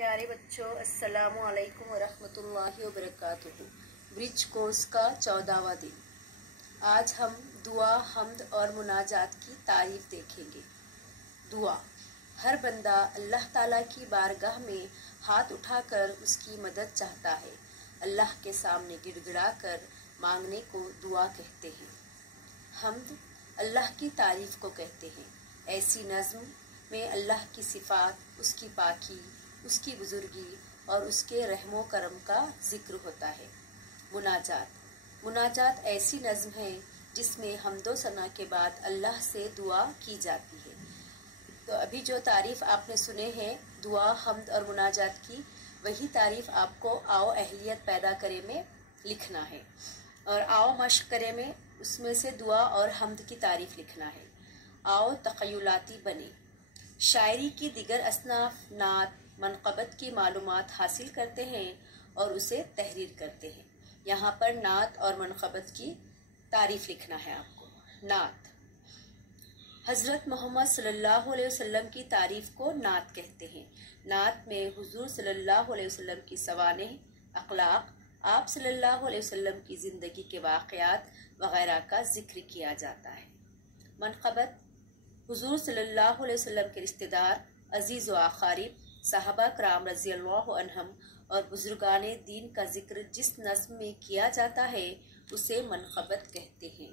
प्यारे बच्चों, अस्सलामु अलैकुम वरहमतुल्लाहि वबरकातुहू। ब्रिज कोर्स का 14वां दिन। आज हम दुआ, हम्द और मुनाजात की तारीफ देखेंगे। दुआ। हर बंदा अल्लाह ताला की बारगाह में हाथ उठाकर उसकी मदद चाहता है। अल्लाह के सामने गिड़गिड़ा कर मांगने को दुआ कहते हैं। हम्द अल्लाह की तारीफ को कहते हैं। ऐसी नज़्म में अल्लाह की सिफात, उसकी पाकी, उसकी बुजुर्गी और उसके रहमो करम का जिक्र होता है। मुनाजात ऐसी नज़्म है जिसमें हम्दो सना के बाद अल्लाह से दुआ की जाती है। तो अभी जो तारीफ आपने सुने हैं दुआ, हम्द और मुनाजात की, वही तारीफ आपको आओ अहलियत पैदा करे में लिखना है और आओ मश्क करे में उसमें से दुआ और हम्द की तारीफ लिखना है। आओ तख़य्युलाती बने, शायरी की दिगर असनाफ, नात, मनक़बत की मालूमात हासिल करते हैं और उसे तहरीर करते हैं। यहाँ पर नात और मनक़बत की तारीफ लिखना है आपको। नात। हज़रत मोहम्मद सल्लल्लाहु अलैहि वसल्लम की तारीफ को नात कहते हैं। नात में हुज़ूर सल्लल्लाहु अलैहि वसल्लम की सवानेह, अखलाक, आप सल्लल्लाहु अलैहि वसल्लम की ज़िंदगी के वाक़यात वग़ैरह का जिक्र किया जाता है। मनक़बत। हुज़ूर सल्लल्लाहु अलैहि वसल्लम के रिश्तेदार, अजीज़ व अक़ारिब, सहाबा कराम रज़ियल्लाहु अन्हुम और बुजुर्गाने दीन का जिक्र जिस नज़्म में किया जाता है उसे मनक़बत कहते हैं।